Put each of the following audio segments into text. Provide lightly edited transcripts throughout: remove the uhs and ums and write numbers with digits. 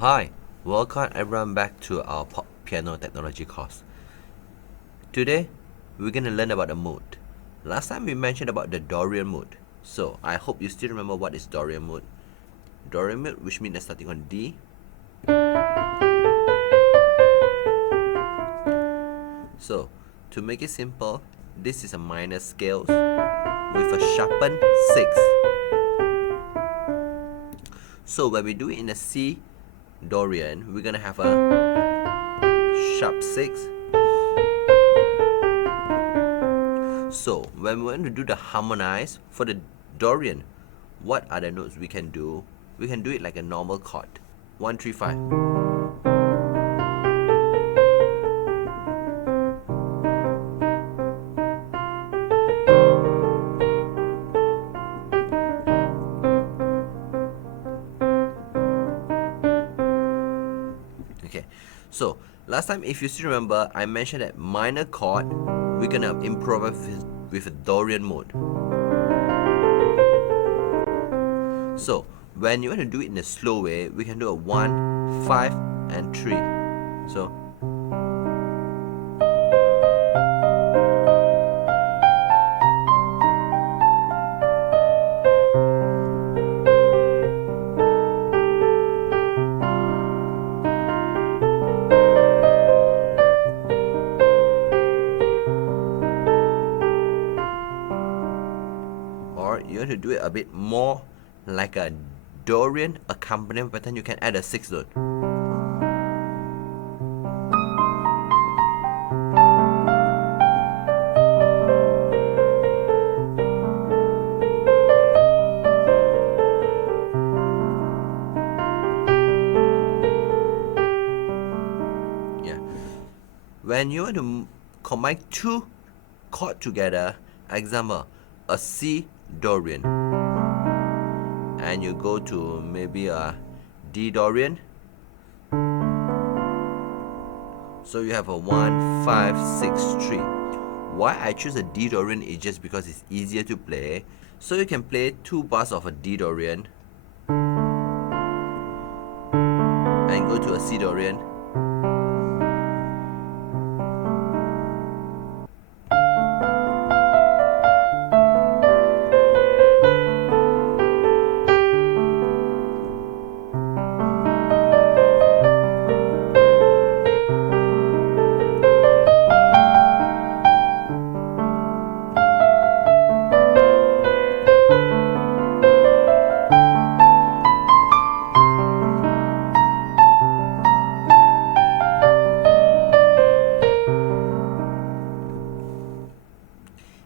Hi, welcome everyone back to our piano technology course. Today, we're going to learn about the mode. Last time we mentioned about the Dorian mode. So, I hope you still remember what is Dorian mode. Dorian mode, which means starting on D. So, to make it simple, this is a minor scale with a sharpened 6. So, when we do it in a C Dorian, we're gonna have a sharp 6. So when we want to do the harmonize for the Dorian, what are the notes we can do? We can do it like a normal chord. 1, 3, 5. Okay, so last time, if you still remember, I mentioned that minor chord, we're gonna improvise with a Dorian mode. So when you want to do it in a slow way, we can do a 1, 5, and 3. So you want to do it a bit more like a Dorian accompaniment pattern, you can add a 6th note. Yeah. When you want to combine two chords together, example, a C Dorian, and you go to maybe a D Dorian, so you have a 1, 5, 6, 3. Why I choose a D Dorian is just because it's easier to play. So you can play 2 bars of a D Dorian and go to a C Dorian.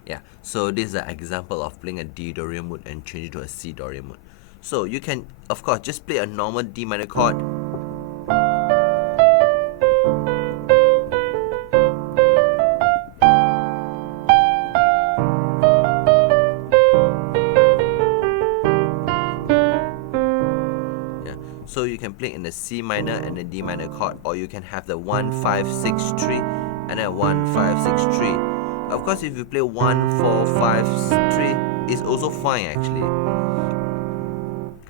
Yeah, so this is an example of playing a D Dorian mode and change it to a C Dorian mode. So you can, of course, just play a normal D minor chord. Yeah, so you can play in the C minor and the D minor chord, or you can have the 1, 5, 6, 3 and then 1, 5, 6, 3. Of course, if you play 1, 4, 5, 3, it's also fine actually.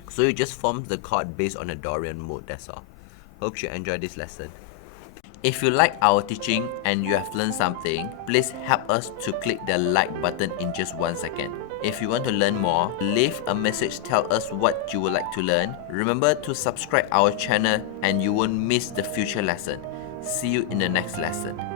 So you just form the chord based on a Dorian mode, that's all. Hope you enjoyed this lesson. If you like our teaching and you have learned something, please help us to click the like button in just 1 second. If you want to learn more, leave a message, tell us what you would like to learn. Remember to subscribe our channel and you won't miss the future lesson. See you in the next lesson.